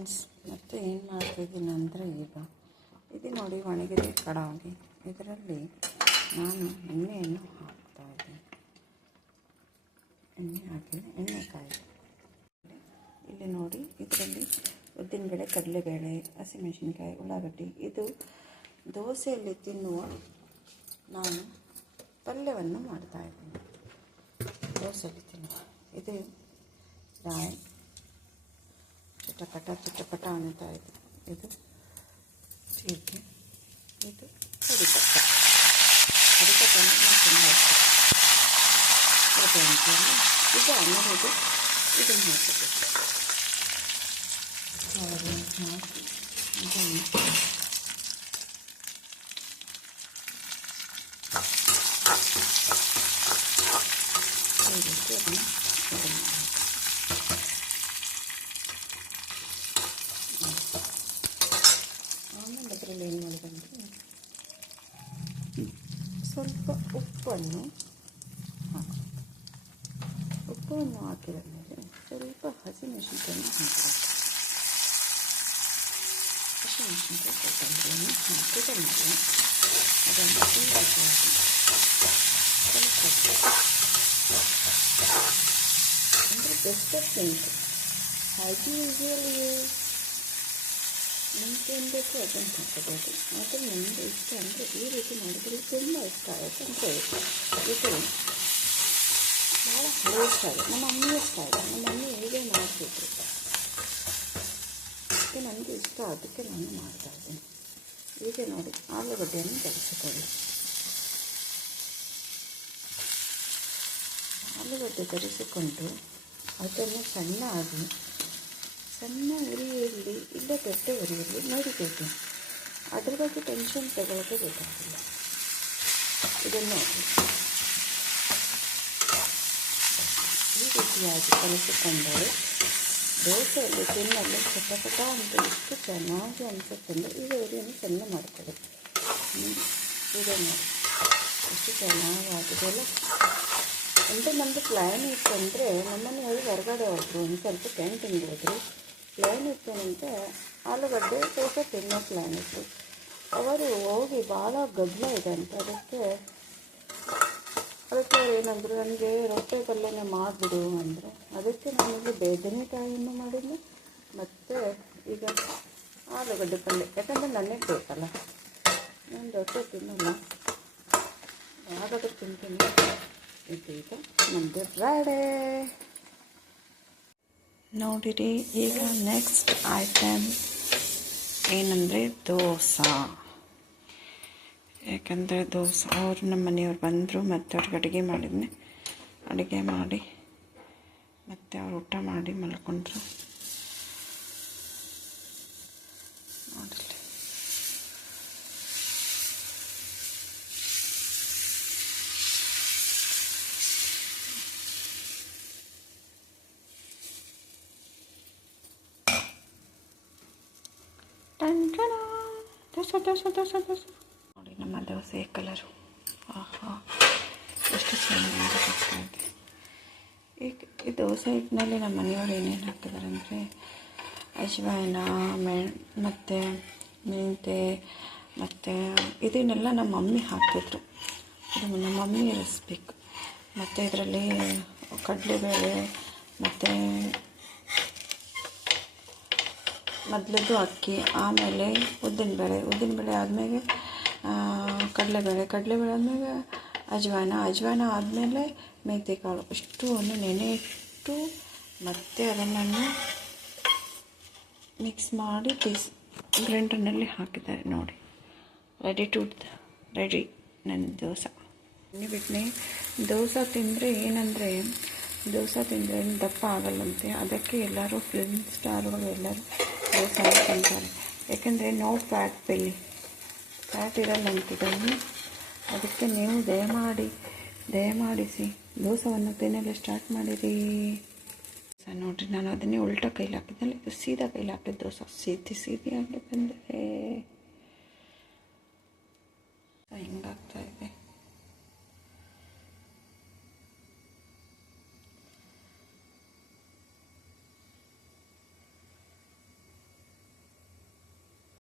Friends ಮತ್ತು ಏನು ಮಾಡ್ತಿದ್ದೀನಿ ಅಂದರೆ ಈಗ, ಇದು ನೋಡಿ ಒಣಗಿದೆ ಕಡಾಗಿ ಇದರಲ್ಲಿ ನಾನು ಎಣ್ಣೆಯನ್ನು ಹಾಕ್ತಾ ಇದ್ದೀನಿ. ಎಣ್ಣೆ ಹಾಕಿದೆ ಎಣ್ಣೆ ಕಾಯಿದೆ ಇಲ್ಲಿ ನೋಡಿ, ಇದರಲ್ಲಿ ಉದ್ದಿನಬೇಳೆ, ಕಡಲೆಬೇಳೆ, ಹಸಿಮೆಣಸಿನ್ಕಾಯಿ, ಉಳ್ಳಾಗಡ್ಡಿ, ಇದು ದೋಸೆಯಲ್ಲಿ ತಿನ್ನುವ ನಾನು ಪಲ್ಯವನ್ನು ಮಾಡ್ತಾ ಇದ್ದೀನಿ. ದೋಸೆಯಲ್ಲಿ ತಿನ್ನುವ. ಇದು ರಾಯ್ ಚಿಟಪಟ ಚಿಟಪಟ ಅನ್ನುತ್ತಾ ಇದೆ ಇದು ಜೀರಿಗೆ ಇದು ಕಡಿಪತ್ತ ಕಡಿಪತ್ತ ಅಂದರೆ ನಾವು ತುಂಬ ಇಷ್ಟ ಕಡಿಪೆ ಅಂತೀವಲ್ಲ ಇದು ಅನ್ನೋದು ಇದನ್ನು ಹಾಕಬೇಕು ಅದನ್ನು ಹಾಕಿ ಇದನ್ನು ಈ ರೀತಿ ಅದನ್ನು ಇದನ್ನು ಆಮೇಲೆ ಅದರಲ್ಲಿ ಏನು ಮಾಡಿದಂದರೆ ಸ್ವಲ್ಪ ಉಪ್ಪನ್ನು ಹಾಕಬೇಕು ಉಪ್ಪನ್ನು ಹಾಕಿದ ಮೇಲೆ ಸ್ವಲ್ಪ ಹಸಿಮೆಣಸಿನ್ಕಾಯನ್ನು ಹಾಕಬೇಕು ಹಸಿಮೆಣಸಿನ್ಕಾಯಿ ಕೊತ್ತಂಬರಿಯನ್ನು ಹಾಕಿದ ಮೇಲೆ ಅದನ್ನು ಈ ರೀತಿಯಾಗಿ ಕಲಿಸ್ಬೇಕು ಅಂದರೆ best of things has usually ನಿಮ್ಗೆ ಏನು ಬೇಕು ಅದನ್ನು ಹಾಕೋಬೋದು ಆದರೆ ನನಗೆ ಇಷ್ಟ ಅಂದರೆ ಈ ರೀತಿ ಮಾಡಿದರೆ ತುಂಬ ಇಷ್ಟ ಆಯಿತು ಅಂತ ಇದು ಭಾಳ ಹಳೆಯ ಸ್ಟೈಲ್ ನಮ್ಮ ಮಮ್ಮಿಯ ಸ್ಟೈಲ್ ನಮ್ಮ ಮಮ್ಮಿ ಹೇಗೆ ಮಾಡ್ತಿದ್ರು ಅದಕ್ಕೆ ನನಗೆ ಇಷ್ಟ ಅದಕ್ಕೆ ನಾನು ಮಾಡ್ತಾ ಇದ್ದೀನಿ ಈಗ ನೋಡಿ ಆಲೂಗಡ್ಡೆಯನ್ನು ಬೆಳೆಸಿಕೊಳ್ಳಿ ಆಲೂಗಡ್ಡೆ ಬೆರೆಸಿಕೊಂಡು ಅದನ್ನು ಸಣ್ಣ ಆಗಿ ಸಣ್ಣ ಉರಿಯಲ್ಲಿ ಇಲ್ಲ ದೊಡ್ಡ ಉರಿಯಲ್ಲಿ ನೋಡಬೇಕು ಅದ್ರ ಬಗ್ಗೆ ಟೆನ್ಷನ್ ತಗೊಳ್ಳೋಕೆ ಬೇಕಾಗಿಲ್ಲ. ಇದನ್ನು ಈ ರೀತಿಯಾಗಿ ಕಲಿಸಿಕೊಂಡರೆ ದೋಸೆಯಲ್ಲಿ ತಿನ್ನಲು ಚಟಪಟ ಅಂತ ಎಷ್ಟು ಚೆನ್ನಾಗಿ ಅನಿಸುತ್ತೆ ಅಂದರೆ ಈಗ ಉರಿಯನ್ನು ಸಣ್ಣ ಮಾಡ್ಕೊಳ್ಳಿ ಇದನ್ನು ಎಷ್ಟು ಚೆನ್ನಾಗಿ ಅಲ್ಲ? ಅಂದರೆ ನಮ್ಮದು ಪ್ಲ್ಯಾನ್ ಇತ್ತು ಅಂದರೆ ನಮ್ಮನೆಯವರು ಹೊರಗಡೆ ಹೋದರು ಒಂದು ಸ್ವಲ್ಪ ಕ್ಯಾಂಟೀನ್ಗೆ ಹೋದರು. ಪ್ಲ್ಯಾನ್ ಅಂದರೆ ಆಲೂಗಡ್ಡೆ ದೋಸೆ ತಿನ್ನೋ ಪ್ಲ್ಯಾನ್ ಇತ್ತು. ಅವರು ಹೋಗಿ ಭಾಳ ಗದ್ದಲ ಇದೆ ಅಂತ. ಅದಕ್ಕೆ ಅದಕ್ಕೆ ಅವ್ರು ಏನಂದರು ನನಗೆ ರೊಟ್ಟೆ ಪಲ್ಯನೇ ಮಾಡಿಬಿಡು ಅಂದರೆ. ಅದಕ್ಕೆ ನಾನಿಲ್ಲಿ ಬೇದನೆಕಾಯಿಯನ್ನು ಮಾಡಿದ್ದೆ ಮತ್ತು ಈಗ ಆಲೂಗಡ್ಡೆ ಪಲ್ಯ, ಯಾಕಂದರೆ ನನಗೆ ಬೇಕಲ್ಲ. ನಾನು ರೊಟ್ಟೆ ತಿನ್ನಲ್ಲ. ಯಾವಾಗ ತಿಂತೀನಿ. ಇದೀಗ ನಮ್ಮದು ರೆಡಿ ನೋಡಿರಿ, ಈಗ ನೆಕ್ಸ್ಟ್ ಐಟಮ್ ಏನಂದರೆ ದೋಸೆ. ಯಾಕಂದರೆ ದೋಸೆ, ಅವರು ನಮ್ಮ ಮನೆಯವ್ರು ಬಂದರು, ಮತ್ತು ಅವ್ರಿಗೆ ಅಡುಗೆ ಮಾಡಿದ್ನೆ. ಅಡುಗೆ ಮಾಡಿ, ಮತ್ತು ಅವ್ರು ಊಟ ಮಾಡಿ ಮಲ್ಕೊಂಡ್ರು. ನೋಡಲಿ ದೋಸೆ ದೋಸೆ ದೋಸೆ ದೋಸೆ. ನೋಡಿ, ನಮ್ಮ ದೋಸೆ ಕಲರು ಆಹಾ, ಎಷ್ಟು ಚೆನ್ನಾಗಿ ಬರ್ತಾ ಇದೆ. ಈ ದೋಸೆ ಹಿಟ್ಟಿನಲ್ಲಿ ನಮ್ಮ ಮನೆಯವರು ಏನೇನು ಹಾಕಿದ್ದಾರೆ ಅಂದರೆ ಅಜ್ವಾಯಿನ ಮೆ ಮತ್ತು ಮೆಂತೆ, ಮತ್ತು ಇದನ್ನೆಲ್ಲ ನಮ್ಮ ಮಮ್ಮಿ ಹಾಕ್ತಿದ್ರು. ಇದು ನಮ್ಮ ಮಮ್ಮಿ ರೆಸಿಪಿ ಮತ್ತು ಇದರಲ್ಲಿ ಕಡಲೆಬೇಳೆ, ಮತ್ತು ಮೊದಲದ್ದು ಅಕ್ಕಿ, ಆಮೇಲೆ ಉದ್ದಿನ ಬೇಳೆ ಉದ್ದಿನ ಬೇಳೆ ಆದಮೇಲೆ ಕಡಲೆಬೇಳೆ. ಕಡಲೆಬೇಳೆ ಆದಮೇಲೆ ಅಜ್ವಾನ. ಅಜ್ವಾನ ಆದಮೇಲೆ ಮೆಂತ್ಯಕಾಳು ಇಷ್ಟು ಒಂದು ನೆನೆ ಇಟ್ಟು ಮತ್ತೆ ಅದನ್ನು ಮಿಕ್ಸ್ ಮಾಡಿ ಪೀಸ್ ಗ್ರೈಂಡರ್ನಲ್ಲಿ ಹಾಕಿದ್ದಾರೆ ನೋಡಿ. ರೆಡಿ ಟು ರೆಡಿ ನನ್ನ ದೋಸೆ. ಬಿಟ್ಟನೆ ದೋಸೆ ತಿಂದರೆ ಏನಂದರೆ ದೋಸೆ ತಿಂದರೆ ದಪ್ಪ ಆಗಲ್ಲಂತೆ. ಅದಕ್ಕೆ ಎಲ್ಲರೂ ಫಿಲ್ಮ್ ಸ್ಟಾರ್ಗಳು ಎಲ್ಲರೂ ದೋಸೆ ತಿಂತಾರೆ. ಯಾಕೆಂದರೆ ನೋ ಫ್ಯಾಟ್ ಬೆಲ್ಲಿ ಫ್ಯಾಟ್ ಇರಲ್ಲ ಅಂತಿದ್ದಾನೆ ಅದಕ್ಕೆ ನೀವು ದಯಮಾಡಿ, ದಯಮಾಡಿಸಿ ದೋಸವನ್ನು ತಿನ್ನಲು ಸ್ಟಾರ್ಟ್ ಮಾಡಿರಿ. ನೋಡಿರಿ, ನಾನು ಅದನ್ನೇ ಉಲ್ಟಾ ಕೈಲಿ ಹಾಕಿದ್ನಲ್ಲ, ಇದು ಸೀದಾ ಕೈಲಿ ಹಾಕಿದ ದೋಸೆ. ಸೀದಿ ಸೀದಿ ಆಗಿ ಬಂದರೆ ಹಿಂಗಾಗ್ತಾ ಇದೆ.